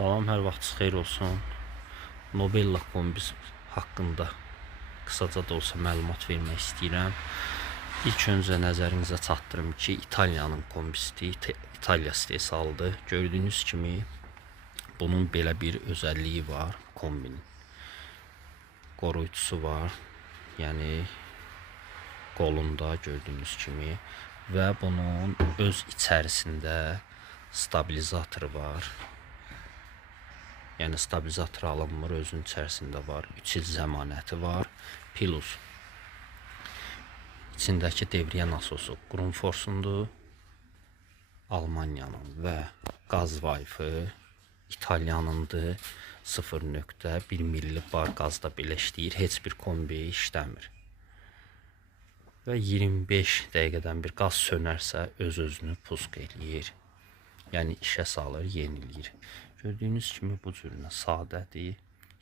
Salam, hər vaxtınız xeyir olsun. Nobella kombis haqqında qısaca da olsa məlumat vermək istəyirəm. İlk öncə nəzərinizə çatdırım ki, İtaliyanın kombisidir, İtaliya istehsalıdır. Gördüyünüz kimi bunun belə bir özəlliyi var, kombinin. Qoruyucusu var, yəni qolunda gördüyünüz kimi və bunun öz içərisində stabilizatoru var. Yəni stabilizator alınmır, özünün içərisində var. 3 il zəmanəti var. Plus içindəki devriyə nasosu Grundforsundur, Almaniyanın və qaz vayfı İtalyanındır. 0.1 milli bar qazda belə işləyir. Heç bir kombi işləmir. Və 25 dəqiqədən bir qaz sönərsə öz-özünü pusk eləyir. Yəni işə salır, yeniləyir. Gördüyünüz kimi bu cürünə sadədir.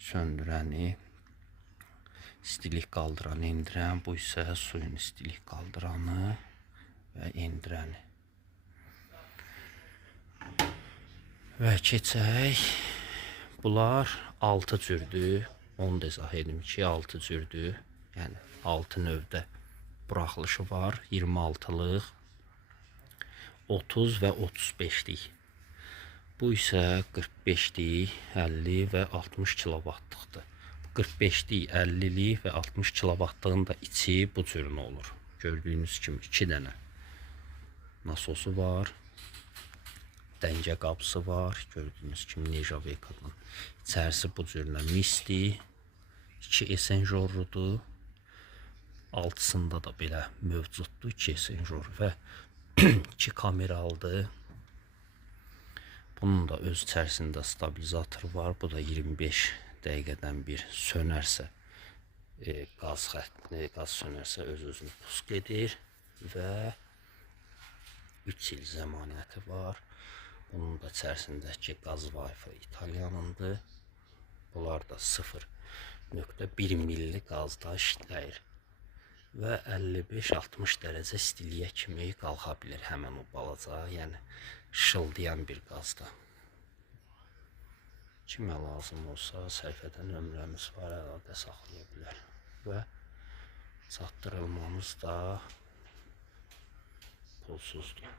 Söndürəni, istilik qaldıranı, endirən. Bu isə suyun istilik qaldıranı və endirəni. Və keçək. Bunlar 6 cürdür. Onu da izah edim ki, 6 cürdür. Yəni 6 növdə buraxılışı var. 26-lıq, 30 və 35-lik. Bu isə 45-lik, 50 və 60 kilovatlıqdır. 45-lik, 50-lik və 60 kilovatlığın da içi bu cürün olur. Gördüyünüz kimi 2 dənə nasosu var. Dəngə qapısı var. Gördüyünüz kimi Nejavekadan. İçərisi bu cürünə misli. 2 esenjorludur. Altısında da belə mövcuddur. 2 esenjor və 2 kameralıdır. Bunun da öz içərisində stabilizator var. Bu da 25 dəqiqədən bir sönərsə, qaz sönərsə öz-özünü pusk edir və 3 il zəmanəti var. Bunun da içərisindəki qaz vayfı İtalyanındır. Bunlar da 0.1 milli qazda işləyir və 55-60 dərəcə istiliyə kimi qalxa bilir həmən o balaca, yəni şıldayan bir qazda. Kimə lazım olsa səhifədə nömrəmiz var, əlaqə saxlaya bilər və çatdırılmamız da pulsuzdur.